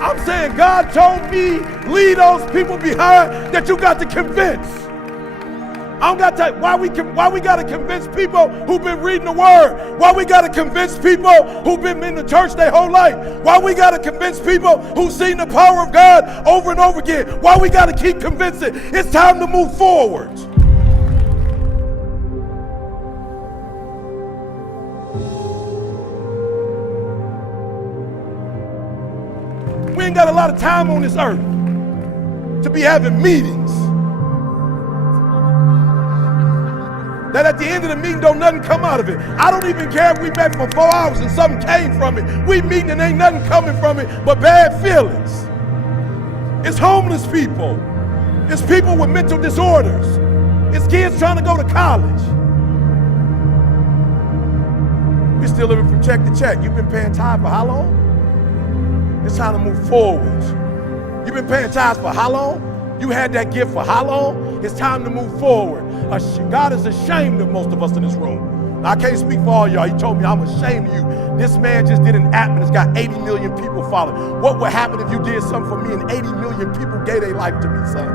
I'm saying God told me, leave those people behind that you got to convince. I don't got time. Why we got to convince people who've been reading the word? Why we got to convince people who've been in the church their whole life? Why we got to convince people who've seen the power of God over and over again? Why we got to keep convincing? It's time to move forward. We ain't got a lot of time on this earth to be having meetings that at the end of the meeting don't nothing come out of it. I don't even care if we met for 4 hours and something came from it. We meeting and ain't nothing coming from it but bad feelings. It's homeless people. It's people with mental disorders. It's kids trying to go to college. We're still living from check to check. You've been paying tithe for how long? It's time to move forward. You've been paying tithes for how long? You had that gift for how long? It's time to move forward. God is ashamed of most of us in this room. Now, I can't speak for all y'all. He told me I'm ashamed of you. This man just did an app and it's got 80 million people following. What would happen if you did something for me and 80 million people gave their life to me, son?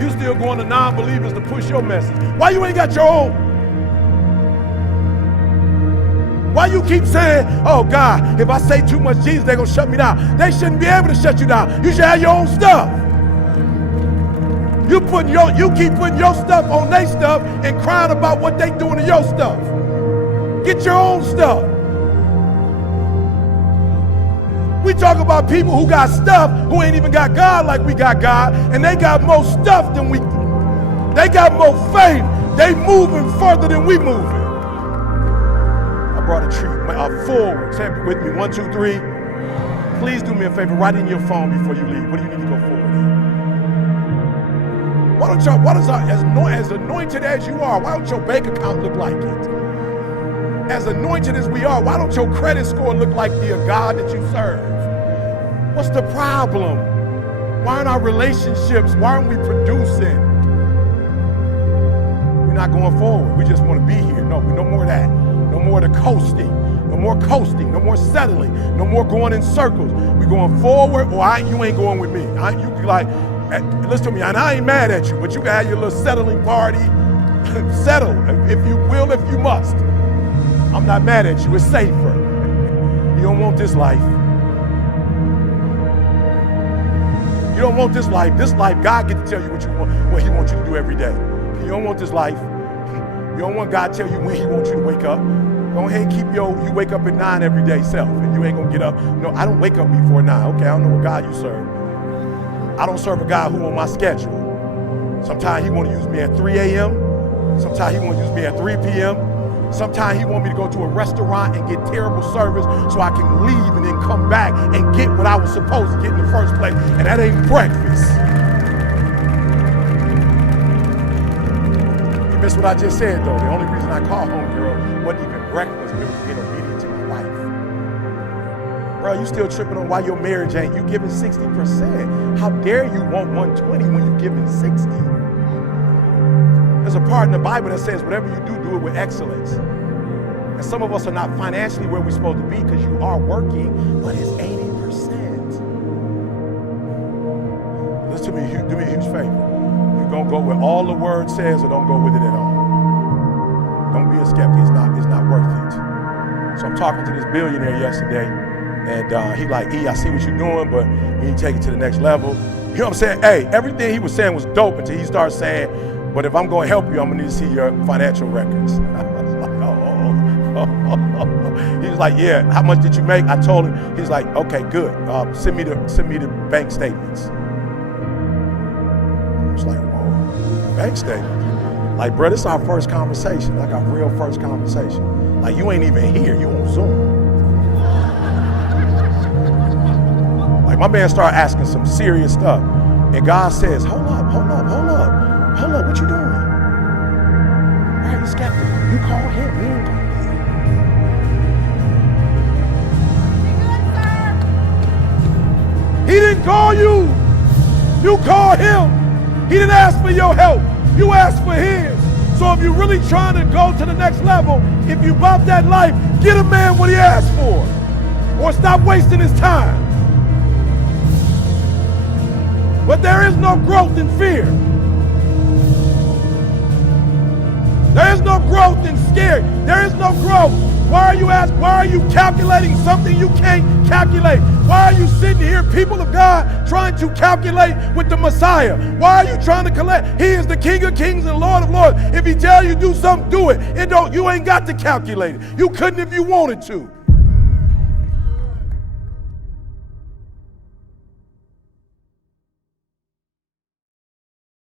You still going to non-believers to push your message. Why you ain't got your own? Why you keep saying, oh God, if I say too much Jesus, they're going to shut me down. They shouldn't be able to shut you down. You should have your own stuff. You keep putting your stuff on their stuff and crying about what they doing to your stuff. Get your own stuff. We talk about people who got stuff who ain't even got God like we got God, and they got more stuff than we do. They got more faith. They moving further than we moving. I brought a treat forward. Say it with me. 1, 2, 3. Please do me a favor. Write in your phone before you leave. What do you need to go forward in? Why don't y'all, as anointed as you are, why don't your bank account look like it? As anointed as we are, why don't your credit score look like the God that you serve? What's the problem? Why aren't our relationships, why aren't we producing? We're not going forward. We just want to be here. No more of that. No more of the coasting. No more coasting. No more settling. No more going in circles. We're going forward, or you ain't going with me. You be like, listen to me, and I ain't mad at you, but you can have your little settling party. Settle, if you will, if you must. I'm not mad at you, it's safer. You don't want this life. You don't want this life. This life, God get to tell you what you want, what he wants you to do every day. You don't want this life. You don't want God to tell you when he wants you to wake up. Go ahead and keep you wake up at 9 every day self, and you ain't gonna get up. No, I don't wake up before 9. Okay, I don't know what God you serve. I don't serve a God who on my schedule. Sometimes he want to use me at 3 a.m. Sometimes he want to use me at 3 p.m. Sometimes he want me to go to a restaurant and get terrible service so I can leave and then come back and get what I was supposed to get in the first place. And that ain't breakfast. You missed what I just said though. The only reason I called homegirl wasn't even breakfast, it was being obedient to my wife. Bro, you still tripping on why your marriage ain't, you giving 60%. How dare you want 120 when you giving 60? There's a part in the Bible that says whatever you do, do it with excellence. And some of us are not financially where we're supposed to be because you are working, but it's 80%. Listen to me, do me a huge favor. You're gonna go where all the word says or don't go with it at all. Don't be a skeptic, it's not worth it. So I'm talking to this billionaire yesterday, and he like, I see what you're doing, but you need to take it to the next level. You know what I'm saying? Hey, everything he was saying was dope until he started saying, but if I'm going to help you, I'm going to need to see your financial records. He was like, yeah, how much did you make? I told him. He's like, okay, good. Send me the bank statements. I was like, whoa, bank statements? Like, bro, this is our first conversation. Like, our real first conversation. Like, you ain't even here. You on Zoom. Like, my man started asking some serious stuff. And God says, hold up, what you doing? Why are you skeptical? You call him, he ain't call me. He didn't call you. You called him. He didn't ask for your help. You asked for his. So if you're really trying to go to the next level, if you bump that life, get a man what he asked for. or stop wasting his time. But there is no growth in fear. There is no growth in scare. There is no growth. Why are you calculating something you can't calculate? Why are you sitting here, people of God, trying to calculate with the Messiah? Why are you trying to collect? He is the King of Kings and Lord of Lords. If he tells you do something, do it. You ain't got to calculate it. You couldn't if you wanted to.